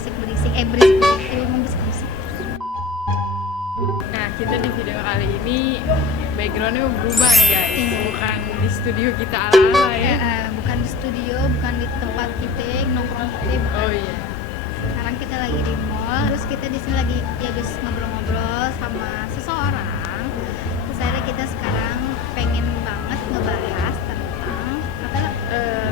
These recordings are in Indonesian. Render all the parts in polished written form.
berisik-berisik, emang berisik-berisik. Nah, kita di video kali ini backgroundnya berubah nih guys. Iya. Bukan di studio kita ala-ala ya. Bukan di studio, bukan di tempat kita nongkrong kita, bukan. Oh iya. Sekarang kita lagi di mall, terus kita di sini lagi habis ngobrol-ngobrol sama seseorang. Terus akhirnya kita sekarang pengen banget ngebahas tentang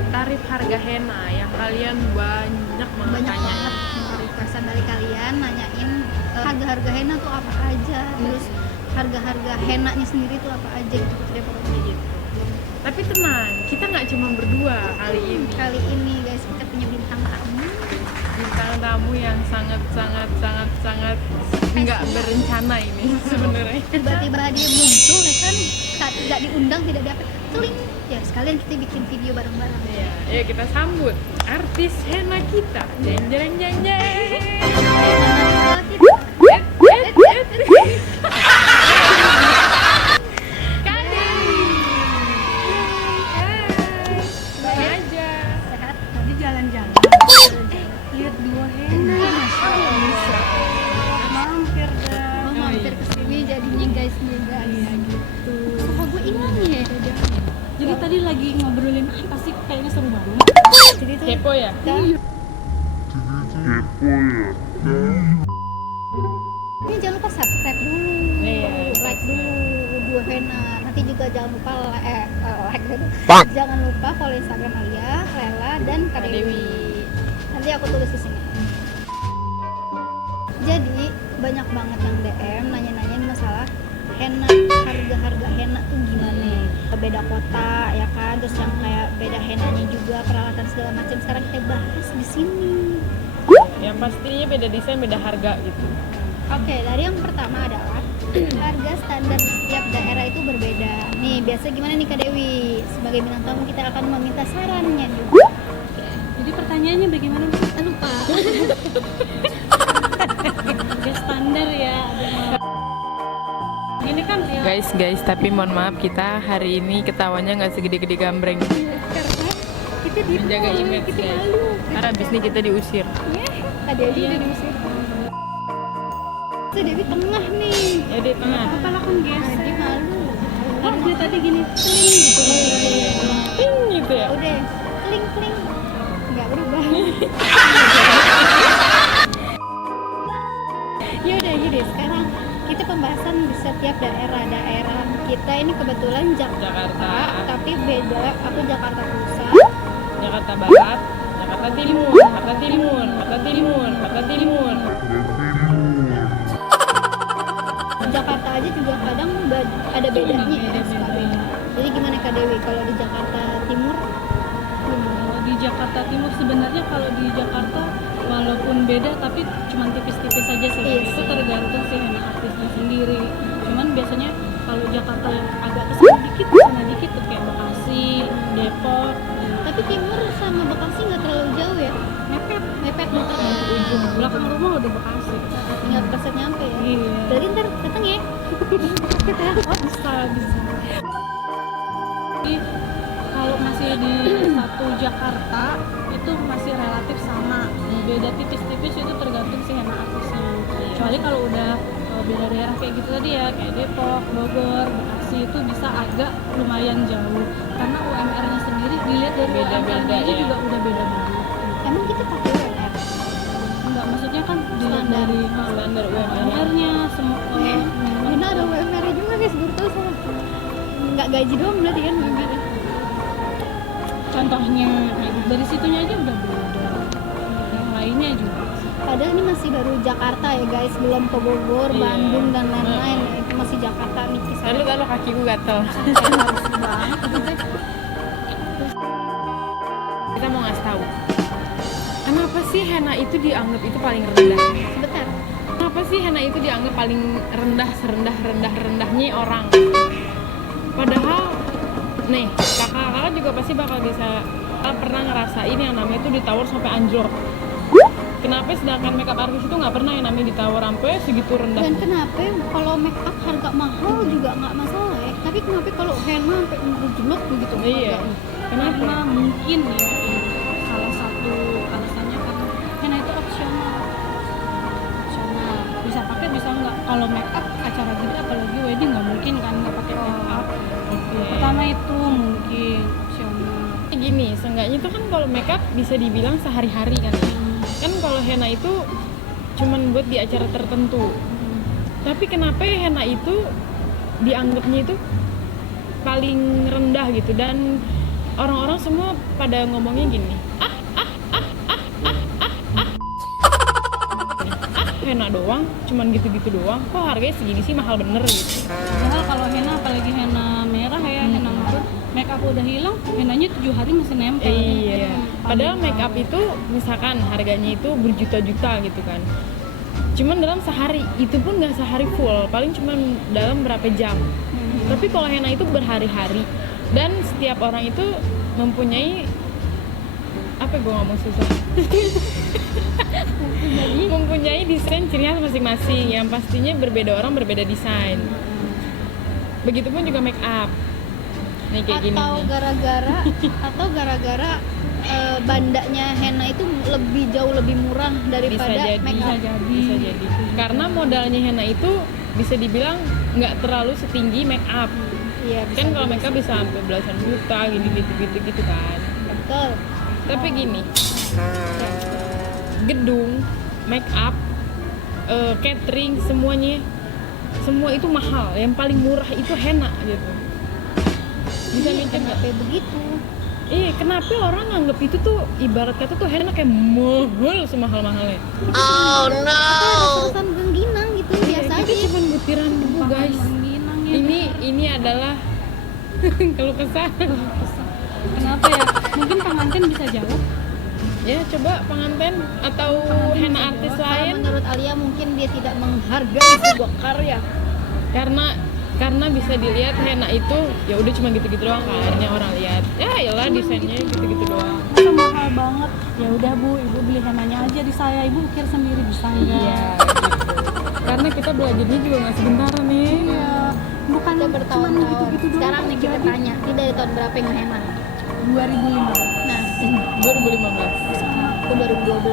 Tarif harga henna yang kalian banyak banyak tanyain. banget requestan dari kalian nanyain harga-harga henna tuh apa aja, terus harga-harga hennanya sendiri tuh apa aja gitu, pokoknya gitu. Tapi tenang, kita nggak cuma berdua kali ini. Kali ini guys kita punya bintang tamu. Bintang tamu yang sangat nggak berencana ini sebenarnya. Tiba-tiba dia muncul ya kan, tidak diundang, tidak diapa, teling ya, sekalian kita bikin video bareng-bareng. Iya, ya kita sambut artis henna kita. Jeng jeng jeng jeng. Sehat. Tadi jalan-jalan lihat dua henna, mampir dah. Oh, mampir kesini jadinya guys nih guys. Iya gitu. Apa gue ini ya? Jadi tadi lagi ngobrolin apa sih, kayaknya seru banget. Jadi tuh Kepo ya? ini jangan lupa subscribe dulu, Iya, like dulu dua henna. Nanti juga jangan lupa like dulu. Jangan lupa follow Instagram Alia, Lela, dan Kak Kak Dewi. Dewi. Nanti aku tulis di sini. Jadi banyak banget yang DM nanya-nanyain masalah henna, harga-harga henna tuh gimana? Beda kota ya kan, terus yang kayak beda hennanya juga, peralatan segala macam. Sekarang kita bahas di sini. Yang pastinya beda desain, beda harga gitu. Oke, dari yang pertama adalah harga standar di setiap daerah itu berbeda. Nih, biasa gimana nih Kak Dewi? Sebagai bintang tamu kita akan meminta sarannya juga. Jadi pertanyaannya bagaimana? Lupa. Harga standar ya. Ini kan ya, Guys, tapi mohon maaf kita hari ini ketawanya nggak segede-gede gambreng. Karena kita di Menjaga mall, image kita guys. malu. Karena abis ini kita diusir. Kak Dewi udah diusir. Kak Dewi tengah nih. Ya di tengah. apa lah kan Nah, geser. dia malu. Harusnya tadi gini, teling gitu. Ping gitu ya. Udah, kling. Nggak berubah. Ya udah gini, sekarang kita pembahasan di setiap daerah kita ini kebetulan Jakarta, Jakarta. tapi beda. Aku Jakarta Pusat, Jakarta Barat, Jakarta Timur, Jakarta Timur, Jakarta Timur, Jakarta Timur. Jakarta aja juga kadang ada bedanya ya, suka beda. Jadi gimana Kak Dewi kalau di Jakarta Timur? Kalau di Jakarta Timur sebenarnya, kalau di Jakarta walaupun beda tapi cuma tipis-tipis aja sih. Iya Itu sih. tergantung sih henna artisnya sendiri. Cuman biasanya kalau Jakarta yang agak kesana dikit tuh kayak Bekasi, Depok, Tapi Timur sama Bekasi nggak terlalu jauh ya? Mepet ujung belakang rumah udah Bekasi. tinggal persen nyampe ya. Iya. Berarti ntar datang ya. Oh bisa. Jadi kalau masih di satu Jakarta itu masih relatif sama. Beda tipis-tipis itu tergantung sih henna artisnya. Kecuali kalau udah beda daerah kayak gitu tadi ya, kayak Depok, Bogor, Bekasi, itu bisa agak lumayan jauh. Karena UMR-nya sendiri dilihat dari Beda-beda UMR-nya aja ya. juga udah beda banget. Emang kita pakai UMR? Enggak, maksudnya kan dilihat Standar. dari Standar UMR. UMR-nya semua Karena ada UMR juga guys, baru tahu saya. Nggak gaji doang berarti kan UMR. contohnya kayak gitu. Dari situnya aja udah beda. Yang lainnya juga. Padahal ini masih baru Jakarta ya guys, belum ke Bogor, Iya. Bandung dan lain-lain. Itu masih Jakarta nih kisah. Lalu kakiku gatel. Kita mau ngasih tahu. Kenapa sih henna itu dianggap itu paling rendah? Sebentar. Kenapa sih henna itu dianggap paling rendah, serendah-rendahnya orang? Padahal nih, kakak-kakak juga pasti bakal bisa pernah ngerasain yang namanya itu ditawar sampai anjlok. Kenapa sedangkan makeup artis itu nggak pernah yang namanya ditawar sampai segitu rendah? Dan kenapa kalau make up harga mahal juga nggak masalah ya? Tapi kenapa kalau henna sampai ngejlok begitu? Iya. Kenapa? Karena mungkin ya salah satu alasannya karena henna itu opsional. kalau make up acara gede apalagi wedding nggak mungkin kan nggak pakai make up. Pertama itu mungkin opsional. Gini, seenggaknya itu kan kalau makeup bisa dibilang sehari-hari kan ya. Kan kalau henna itu cuman buat di acara tertentu. Tapi kenapa ya henna itu dianggapnya itu paling rendah gitu, dan orang-orang semua pada ngomongnya gini, henna doang, cuman gitu-gitu doang, kok harganya segini sih, mahal bener gitu. Padahal kalau henna apalagi henna merah ya, henna marun, make up udah hilang, hennanya 7 hari masih nempel. Iya. Padahal make up itu misalkan harganya itu berjuta-juta gitu kan. Cuman dalam sehari, itu pun nggak sehari full, paling cuman dalam berapa jam. Tapi kalau henna itu berhari-hari, dan setiap orang itu mempunyai gue ngomong susah. Mempunyai desain ciri khas masing-masing yang pastinya berbeda orang, berbeda desain. Begitupun juga make up. Nih kayak gini. Atau gara-gara bandanya henna itu jauh lebih murah daripada make up. Bisa jadi. Karena modalnya henna itu bisa dibilang nggak terlalu setinggi make up. Iya, Kan kalau make up bisa sampai belasan juta gitu kan. Betul. Tapi gini, gedung, make up, catering, semua itu mahal. Yang paling murah itu henna gitu. Bisa mikir nggak? Kayak begitu. Kenapa orang nganggep itu tuh ibarat kata tuh henna kayak mahal semahal-mahalnya. Rasa rengginang gitu biasa aja. Itu cuma butiran debu guys. Ini adalah kalau kesal. Kenapa ya? Mungkin pengantin bisa jawab. Ya coba pengantin atau henna artis lain. Menurut Alia mungkin dia tidak menghargai sebuah karya. Karena bisa dilihat henna itu ya udah cuma gitu-gitu doang kan, akhirnya orang lihat ya iyalah desainnya gitu-gitu doang. Masa mahal banget? Ya udah Bu, Ibu beli hennanya aja di saya. Ibu ukir sendiri bisa enggak? Iya gitu. Karena kita belajarnya juga nggak sebentar nih. Iya. Bukan Udah bertahun-tahun. gitu-gitu doang. Sekarang nih kita Jadi, tanya, ini dari tahun berapa yang henna? 2005. Nah, 2015. aku 2012.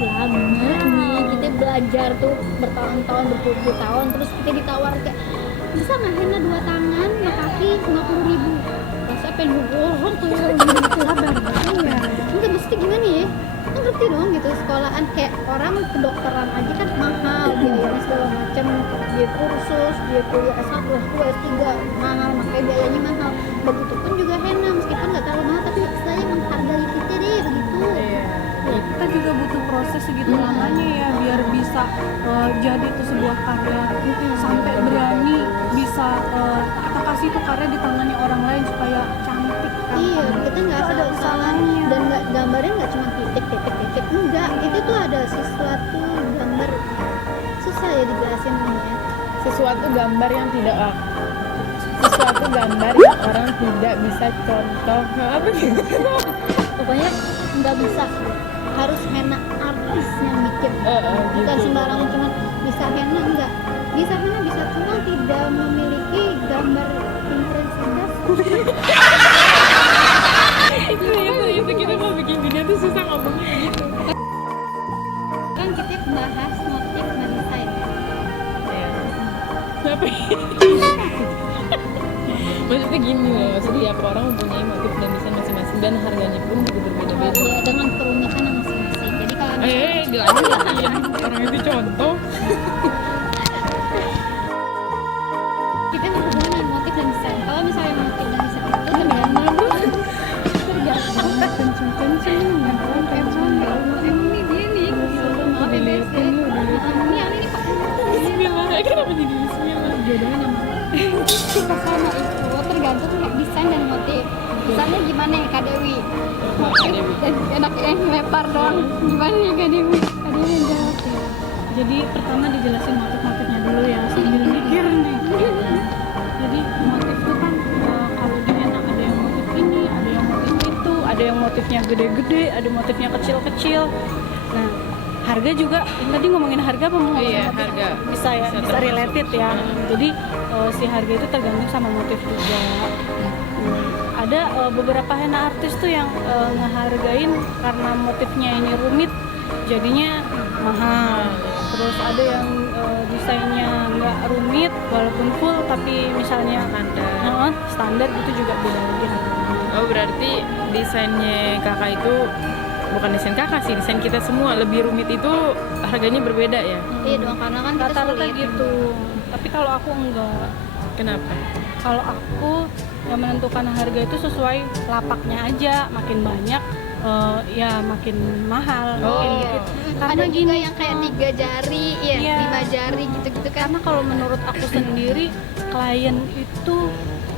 Lama nih kita belajar tuh bertahun-tahun, berpuluh-puluh tahun, terus kita ditawar kayak bisa nggak henna 2 tangan, 2 kaki 50.000. Rasanya pengen bohong tuh ya, gitu kabar. Iya. Enggak mesti gimana ya? Kan ngerti dong gitu, sekolahan kayak orang kedokteran aja kan mahal biayanya segala macam, dia kursus, dia kuliah S1, S2, S3 mahal, makanya biayanya mahal. Begitupun juga henna, meskipun nggak terlalu mahal tapi istilahnya menghargai kita deh begitu. kita juga butuh proses segitu lamanya ya biar bisa jadi itu sebuah karya sampai berani bisa kita kasih itu karya di tangannya orang lain supaya cantik kan. Iya, kita nggak ada usahanya dan nggak gambarnya nggak cuma titik enggak, itu tuh ada sesuatu gambar, susah ya dijelasin ini ya, sesuatu gambar yang tidak sesuatu gambar yang orang tidak bisa contoh apa sih, pokoknya nggak bisa harus henna artis yang bikin, bukan gitu. sembarangan cuma bisa henna, enggak bisa henna bisa, cuma tidak memiliki gambar Pinterest itu kita mau bikin video tuh susah ngomongnya begitu. kan kita bahas motif dan desain. Tapi maksudnya gini loh, setiap orang mempunyai motif dan desain masing-masing dan harganya pun juga berbeda-beda. Ya, dengan kerumitan yang masing-masing. Jadi kalau Dilanjutin orang itu contoh. kita berhubungan dengan motif dan desain. Kalau misalnya motif dan desain itu tergantung kenceng-kenceng, ini dia nih, maaf ya guys ya. Ini ini pakai Bismillah, kenapa jadi Bismillah? jodohnya sama itu tergantung kayak desain dan motif. Misalnya gimana ya Kak Dewi? Motif dan enak yang lebar doang. Gimana ya Kak Dewi? Kak Dewi yang jawab ya. Jadi pertama dijelasin motif-motifnya dulu ya sambil mikir nih. Jadi motif itu kan kalau di henna ada yang motif ini, ada yang motif itu, ada yang motifnya gede-gede, ada motifnya kecil-kecil. Nah, harga juga, tadi ngomongin harga apa mau ngomongin motif? Harga Bisa ya, bisa related ya. Jadi si harga itu tergantung sama motif juga. Ada beberapa henna artis tuh yang ngehargain karena motifnya ini rumit, jadinya mahal. terus ada yang desainnya nggak rumit walaupun full tapi misalnya standar itu juga beda lagi harganya. Oh berarti desainnya kakak itu bukan desain kakak sih, desain kita semua lebih rumit itu harganya berbeda ya? Iya dong, karena kan kita Rata-rata sulit. gitu. Tapi kalau aku enggak. Kenapa? Kalau aku yang menentukan harga itu sesuai lapaknya aja, makin banyak ya makin mahal. Oh. Makin gitu. Karena Ada juga gini, yang kayak 3 jari, ya, Iya. 5 jari gitu-gitu kan. karena kalau menurut aku sendiri klien itu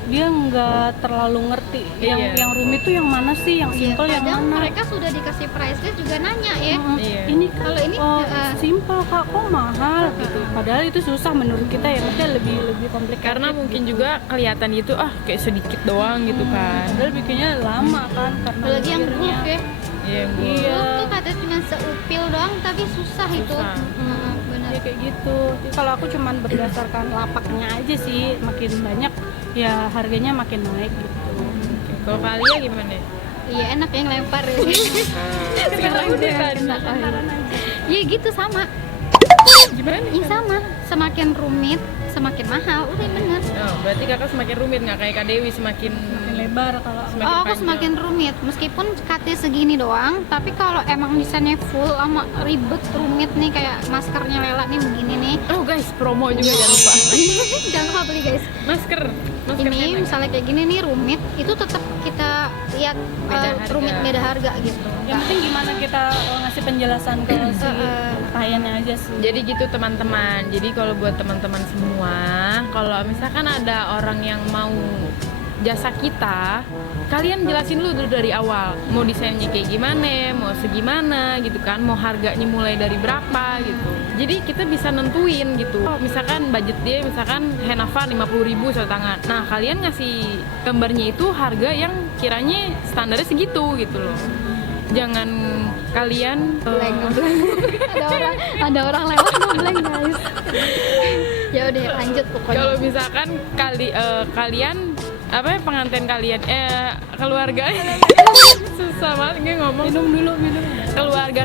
dia nggak terlalu ngerti Iya. yang rumit tuh yang mana sih, yang simple yang Kadang mana. mereka sudah dikasih price list juga nanya ya. Iya. Ini kan Kalau ini, simple kak, kok mahal gitu. Padahal itu susah menurut kita ya, maksudnya lebih komplikated. Karena mungkin gitu. juga kelihatan gitu kayak sedikit doang gitu kan. Padahal bikinnya lama kan karena Apalagi yang mikirnya. groove ya. Iya, Bu. Iya. Groove tuh katanya cuma seupil doang tapi susah itu. Susah. Benar. Ya kayak gitu. Jadi kalau aku cuman berdasarkan lapaknya aja sih, makin banyak ya harganya makin naik gitu. Oke, kalau kalian gimana? Iya enak yang lempar ya. Sekarang udah tadi. Lemparan aja. Iya gitu sama. Gimana? Iya sama. Semakin rumit, semakin mahal. Udah bener. Oh, berarti kakak semakin rumit nggak kayak Kak Dewi semakin Makin lebar kalau aku. Semakin Oh, aku panjang. semakin rumit. Meskipun katanya segini doang, tapi kalau emang desainnya full sama ribet rumit nih kayak maskernya Lela nih begini nih. Oh guys, promo juga jangan lupa. Jangan lupa beli guys. Masker Ini enak. misalnya kayak gini nih rumit, itu tetap kita lihat Beda harga. rumit beda harga gitu. Yang penting gimana kita ngasih penjelasan ke si kliennya aja sih. Jadi gitu teman-teman. Jadi kalau buat teman-teman semua, kalau misalkan ada orang yang mau jasa kita, kalian jelasin dulu dari awal. Mau desainnya kayak gimana, mau segimana gitu kan, mau harganya mulai dari berapa gitu. Jadi kita bisa nentuin gitu. Oh, misalkan budget dia misalkan Henava 50.000 satu tangan. Nah, kalian ngasih gambarnya itu harga yang kiranya standarnya segitu gitu loh. Jangan kalian Ngeblank. ada orang lewat ngeblank guys. Ya udah lanjut pokoknya. kalau misalkan kalian apa ya, pengantin kalian keluarga susah banget nggak ngomong. Minum. Keluarga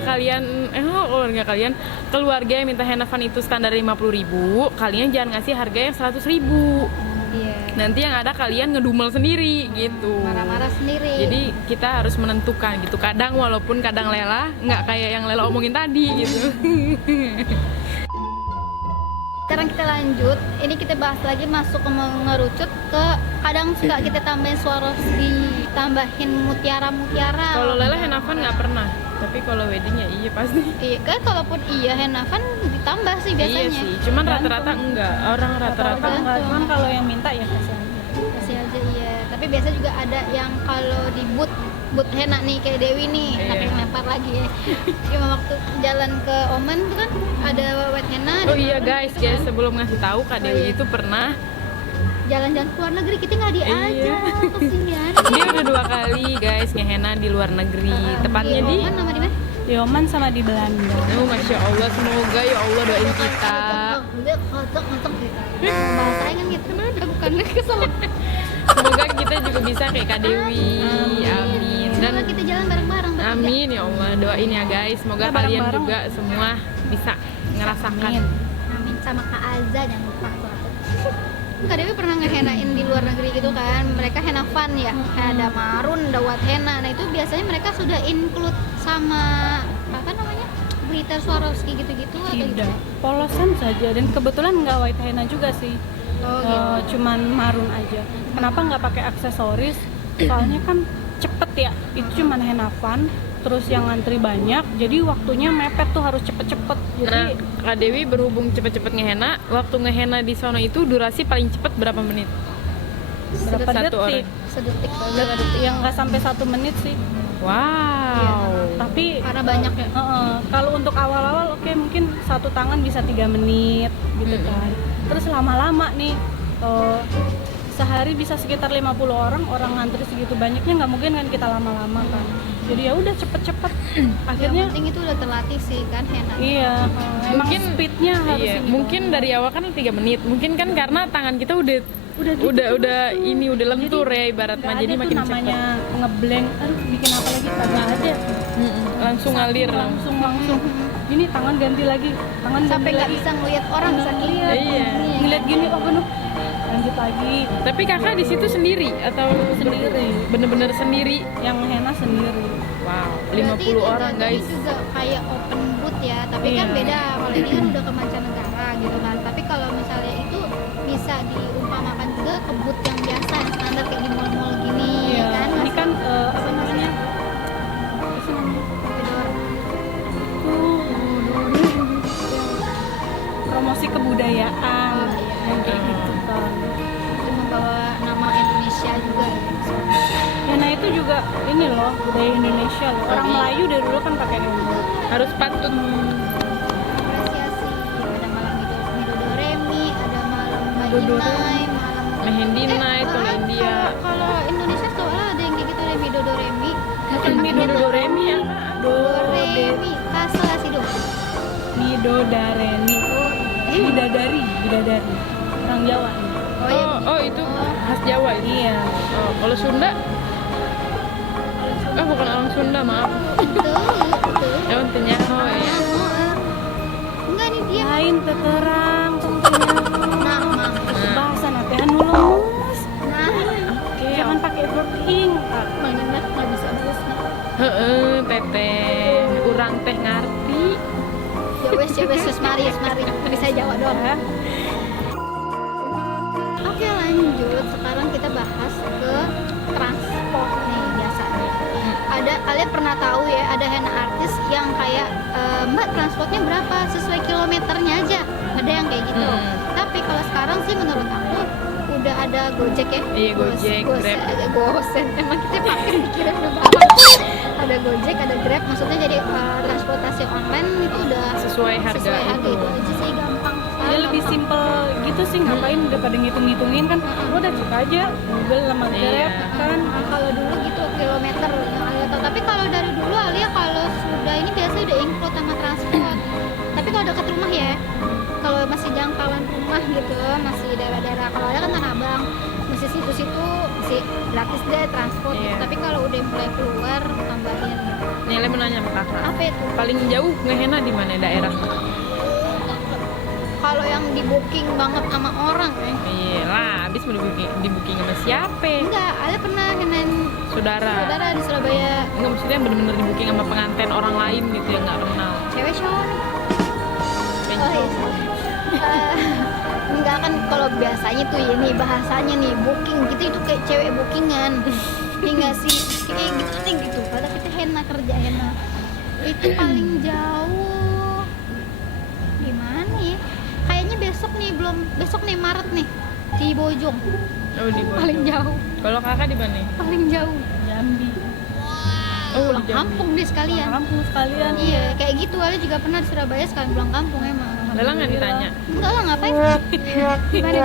keluarga yang minta Henavan itu standar 50.000, kalian jangan ngasih harga yang 100.000. Iya. Nanti yang ada kalian ngedumel sendiri gitu. Marah-marah sendiri. Jadi kita harus menentukan gitu. Kadang walaupun kadang Lela nggak kayak yang Lela omongin tadi gitu. Sekarang kita lanjut, ini kita bahas lagi masuk ke mengerucut ke kadang suka kita tambahin Swarovski, tambahin mutiara-mutiara. Kalau Lela Henavan nggak pernah, tapi kalau wedding ya iya pasti. Iya kan, kalaupun iya Henavan ditambah sih biasanya. Iya sih, cuman rata-rata enggak. Orang rata-rata Rata-rata enggak, cuman kalau yang minta ya kasih aja. Kasih aja iya. Tapi biasa juga ada yang kalau di boot henna nih kayak Dewi nih, Iya. tapi lempar lagi ya. Cuma waktu jalan ke Oman tuh kan ada white henna. Oh ada iya orang guys, gitu kan. sebelum ngasih tahu Kak Dewi iya. itu pernah Jalan-jalan ke luar negeri kita nggak diajak, Iya. kesian. dia udah 2 kali guys ngehena di luar negeri, tepatnya di Oman sama di mana? Di Oman sama di Belanda. Oh masya Allah, semoga ya Allah doain kita. Dia kotok gitu. Bahasanya kan gitu. Bukan kesel. Semoga kita juga bisa kayak Kak Dewi. Amin. Dan Semoga kita jalan bareng-bareng. tapi amin ya Allah, doain ya guys. Semoga Kita kalian bareng-bareng. juga semua bisa ngerasakan. Amin. Amin sama Kak Aza jangan lupa tuh. Kak Dewi pernah ngehenain di luar negeri gitu kan. Mereka henna fun ya. Ada marun, ada white henna. Nah itu biasanya mereka sudah include sama apa namanya? Glitter Swarovski gitu-gitu atau gitu. Tidak, polosan saja dan kebetulan nggak white henna juga sih. Oh gitu. Cuman marun aja. Kenapa nggak pakai aksesoris? Soalnya kan cepet ya. Itu cuman henna fun, terus yang ngantri banyak, jadi waktunya mepet tuh harus cepet-cepet. Nah, Jadi Kak Dewi berhubung cepet-cepet ngehena, waktu ngehena di sono itu durasi paling cepet berapa menit? berapa satu detik? Sedetik Yang nggak sampai 1 menit sih. Wow. Tapi karena banyak ya. kalau untuk awal-awal oke, mungkin satu tangan bisa 3 menit gitu kan. Terus lama-lama nih sehari bisa sekitar 50 orang ngantri segitu banyaknya, nggak mungkin kan kita lama-lama kan. Jadi ya udah cepet-cepet. Akhirnya Yang penting itu udah terlatih sih kan henna. iya, emang Mungkin speednya harus Iya, ini mungkin banget. dari awal kan 3 menit. Mungkin kan karena tangan kita udah ini udah lentur ya ibarat mah, Nggak jadi ada makin tuh namanya ngeblank. Aduh, bikin apa lagi kagak ada. cepet. langsung ngalir. langsung ini tangan ganti lagi, tangan Sampai ganti nggak lagi. bisa ngeliat orang saking Iya. Iya. Ngeliat gini, oh penuh, lanjut lagi. Tapi kakak di situ sendiri atau Sendiri. bener-bener sendiri? Yang henna sendiri. Wow, Berarti 50 itu orang jatuhnya guys. juga kayak open booth ya, tapi kan Iya. beda. Kalau ini kan udah ke mancanegara gitu kan. Tapi kalau misalnya itu bisa diumpamakan juga ke booth yang biasa, yang standar kayak di mall-mall gini Iya. kan. Ini kan apa namanya? Apa sih namanya? Promosi kebudayaan. Oh, iya. Yang kayak gitu kan. Itu membawa nama Indonesia juga ya. Henna itu juga ini loh, budaya Indonesia loh. Orang iya. Melayu dari dulu kan pakai henna. Harus patut. Apresiasi. Ada malam Midodoremi, ada malam Midodoremi. Bajinai, malam Mehendi night kalau India. Kalau Indonesia soalnya ada yang kayak gitu, ada Midodoremi. Bukan Midodoremi ya? Doremi, kasih sih dong. Midodareni. Bidadari. Orang Jawa nih. iya. Oh itu khas Jawa itu. Iya. Oh, kalau Sunda? Bukan orang Sunda, maaf. Betul. Ya intinya. Oh iya. Enggak nih dia. Lain teterang, tentunya. Nah, Mang. Bahasa natehan lulus. Nah, Oke. Jangan pakai verb ing. Mang Nyemek nggak bisa bahas nah. Heeh, teteh. Urang teh ngarti. Ya wes mari bisa Jawa doang. Oke lanjut, sekarang kita bahas ke transport nih biasanya. Ada kalian pernah tahu ya, ada henna artis yang kayak Mbak transportnya berapa sesuai kilometernya aja, ada yang kayak gitu. Tapi kalau sekarang sih menurut aku udah ada Gojek ya. Iya, Gojek, Grab. Gosen. Emang kita pakai pikiran udah berapa? Ada Gojek, ada Grab, maksudnya jadi transportasi online itu udah Sesuai harga sesuai harga itu. itu aja sih, gampang. Ya lebih simple gitu sih, ngapain daripada ngitung-ngitungin kan. Lo udah cek aja Google sama Iya. Grab kan. Nah, kalau dulu gitu kilometer yang Alia tahu. Tapi kalau dari dulu Alia kalau sudah ini biasanya udah include sama transport. Tapi kalau dekat rumah ya, kalau masih jangkauan rumah gitu, masih daerah-daerah, kalau Alia kan Tanah Abang, masih situ-situ masih gratis deh transport. Iya. Gitu. Tapi kalau udah mulai keluar tambahin gitu. Nih, Lea mau nanya sama kakak. Apa itu? Paling jauh ngehenna di mana daerah? Kalau yang di booking banget sama orang Iya lah, habis mau di booking sama siapa? enggak, Alia pernah ngenain Saudara. saudara di Surabaya, Enggak, maksudnya bener-bener di booking sama pengantin orang lain gitu yang nggak kenal. cewek cowok nih. Pengen Oh iya. Enggak kan kalau biasanya tuh ya nih bahasanya nih booking gitu itu kayak cewek bookingan. Iya enggak sih? Kayak gitu nih gitu. Padahal kita henna kerja henna. Itu paling jauh. Gimana ya? Kayaknya besok nih Maret nih di Bojong. Oh, di Bojong. Paling jauh, Kalau kakak di mana? paling jauh. Jambi. Oh, Pulang di Jambi. kampung deh sekalian. Kampung sekalian. Iya, kayak gitu. Alia juga pernah di Surabaya sekalian pulang kampung emang. Lala nggak ditanya. Enggak lah, ngapain? Gimana?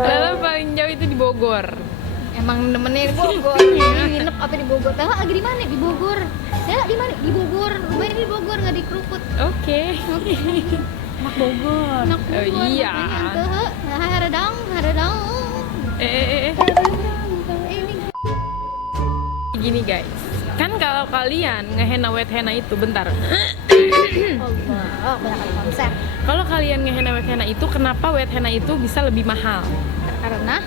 Lala paling jauh itu di Bogor. Emang nemenin di Bogor. Nginep apa di Bogor? Tahu lagi di mana? Di Bogor. Saya di mana? Di Bogor. Rumahnya di Bogor, nggak di Krukut. Oke. Anak Bogor. Anak Bogor. Oh, iya. makanya tuh. Nah, haradang. Eh. Ini Gini guys. Kan kalau kalian ngehenna wet henna itu bentar. Allah. Oh, banyak konser. Kalau kalian ngehenna wet henna itu kenapa wet henna itu bisa lebih mahal? Karena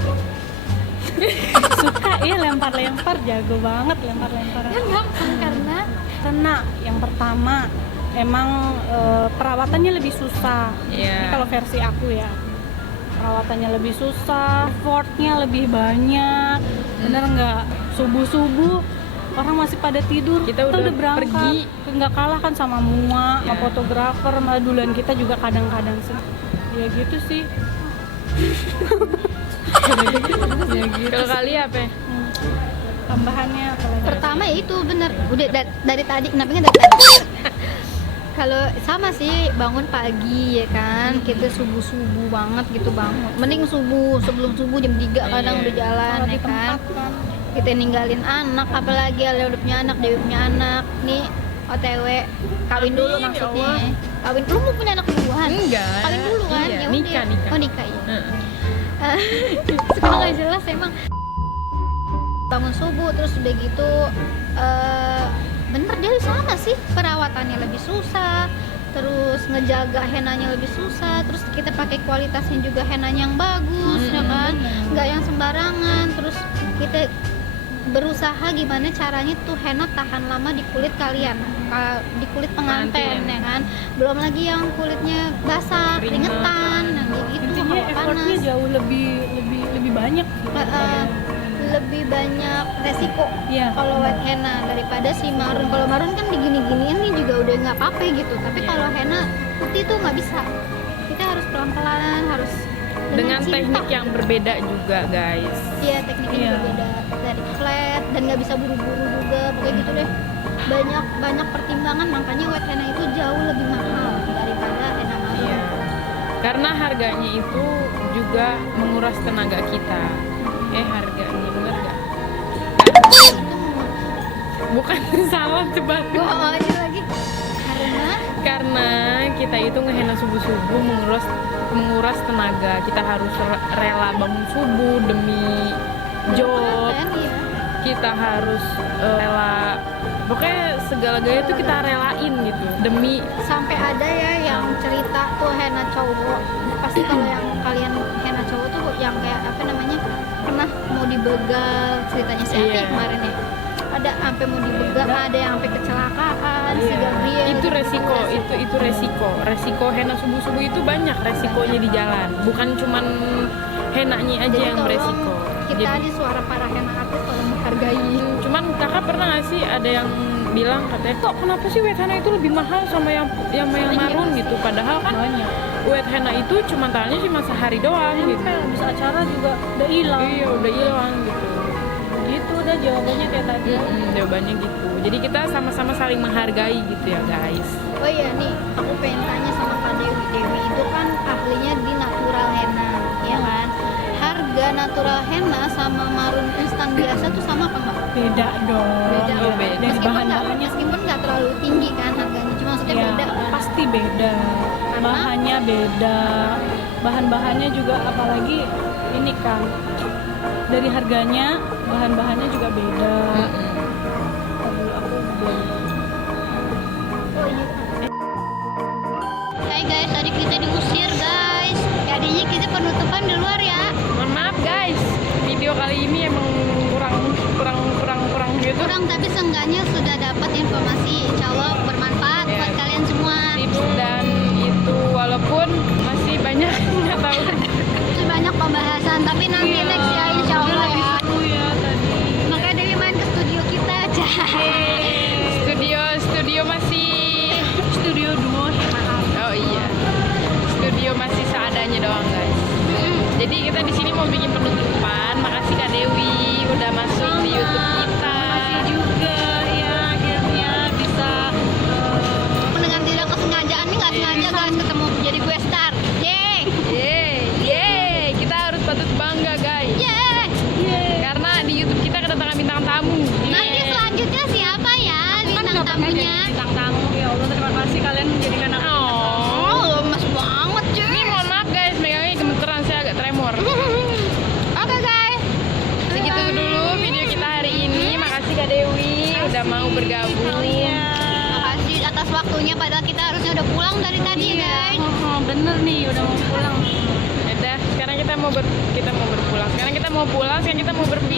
Suka ya lempar-lempar, jago banget lempar-lemparan. kan gampang Karena yang pertama emang perawatannya lebih susah. Iya. Ini kalau versi aku ya, perawatannya lebih susah, effortnya lebih banyak. Bener nggak? Subuh orang masih pada tidur, Kita udah berangkat. pergi. Nggak kalah kan sama Mua, sama Iya. fotografer, sama duluan kita juga kadang-kadang sih. Ya gitu sih. Kalau kalian apa? Tambahannya apa lagi? pertama ya itu bener. Udah dari tadi, kenapa nggak dari tadi? Kalau sama sih bangun pagi ya kan, kita subuh banget gitu bangun. Mending sebelum subuh jam 3 kadang Iya. udah jalan Kalau ya di kan. tempat kan. Kita ninggalin anak, apalagi Alia udah punya anak, Dewi punya anak. Nih OTW kawin Amin, dulu ya maksudnya. Allah. Kawin lu mau punya anak duluan? Enggak. Kawin dulu kan? Iya, Ya nikah. udah. Oh nikah ya. Heeh. Suka nggak jelas emang. Bangun subuh terus udah gitu bener dia sama sih, perawatannya lebih susah, terus ngejaga henanya lebih susah, terus kita pakai kualitasnya juga henanya yang bagus, ya kan, nggak yang sembarangan. Terus kita berusaha gimana caranya tuh henna tahan lama di kulit kalian, di kulit pengantin, ya kan. Belum lagi yang kulitnya basah, keringetan, nah kayak gitu, Intinya hawa effortnya panas. jauh lebih banyak Lebih banyak resiko Iya. kalau white henna daripada si marun. Kalau marun kan digini-giniin nih juga udah nggak apa-apa gitu, tapi kalau henna putih tuh nggak bisa, kita harus pelan-pelan, harus Dengan cinta. teknik yang berbeda juga guys. Iya, tekniknya Iya. berbeda, dari flat dan nggak bisa buru-buru juga, pokoknya gitu deh. Banyak pertimbangan, makanya white henna itu jauh lebih mahal daripada henna marun. Iya. Karena harganya itu juga menguras tenaga kita. Harganya bener gak? Itu Bukan salah cepat. gua aja lagi Karena kita itu ngehenna subuh-subuh menguras tenaga. Kita harus rela bangun subuh demi job. pengantin, ya. Kita harus rela, pokoknya segala gaya itu kita relain gitu demi Sampai ada ya yang cerita tuh henna cowok, pasti kalau yang kalian henna cowok tuh yang kayak apa namanya, pernah mau dibegal, ceritanya si Ati Iya. kemarin ya, ada sampai mau dibegal, ada yang sampai kecelakaan, si Gabriel itu resiko, itu resiko henna subuh-subuh itu banyak resikonya di jalan, bukan cuman henanya aja Jadi yang tolong beresiko. kita Jadi, di suara para henna artis tolong menghargai. cuman kakak pernah gak sih ada yang bilang katanya kok kenapa sih wet henna itu lebih mahal sama yang marun gitu, padahal kan Banyak. wet henna itu cuma tahannya cuma sehari doang gitu. Habis acara juga udah hilang. Iya udah hilang gitu. Gitu udah jawabannya kayak tadi. Jawabannya gitu. Jadi kita sama-sama saling menghargai gitu ya guys. Oh iya nih, aku pengen tanya sama Kak Dewi. Dewi itu kan ahlinya di natural henna, ya kan? Harga natural henna sama marun instan biasa tuh sama apa enggak? Beda dong. Beda. Oh, beda. Dari bahan-bahannya Meskipun nggak terlalu tinggi kan harganya, cuma maksudnya ya, beda. pasti beda. Karena? Bahannya beda. Bahan-bahannya juga apalagi ini kan dari harganya, bahan-bahannya juga beda. Aduh, aku belum. Oh iya. Hai guys, tadi kita diusir guys. Jadinya kita penutupan di luar ya. Mohon maaf guys. Video kali ini emang kurang gitu. Kurang, tapi seenggaknya sudah dapat informasi. Insya Allah bermanfaat Iya. buat kalian semua. Tips dan itu walaupun masih banyak nggak tahu. Itu banyak pembahasan, tapi nanti next ya insya Allah ya. Seru ya tadi. Makanya Dewi main ke studio kita aja. Studio masih. Studio duo maaf. Oh iya. Studio masih seadanya doang guys. Jadi kita di sini mau bikin penutupan. Makasih Kak Dewi udah masuk di YouTube kita. Makasih juga ya akhirnya bisa Dengan tidak kesengajaan nih, nggak sengaja guys ketemu jadi gue star. Yeay, Yeay, kita harus patut bangga guys. yeay. Karena di YouTube kita kedatangan bintang tamu. Nanti selanjutnya siapa ya bintang tamunya? bintang tamu. Ya Allah, terima kasih kalian menjadikan aku. Oh, lemes banget cuy. Ini mohon maaf guys, megangnya gemeteran, saya agak tremor. Oke guys. Segitu dulu video kita hari ini. Makasih Kak Dewi udah mau bergabung. Makasih atas waktunya, padahal kita harusnya udah pulang dari tadi ya guys. Bener nih, udah mau pulang. Udah, sekarang kita mau berpulang. Sekarang kita mau pulang, sekarang kita mau berpindah.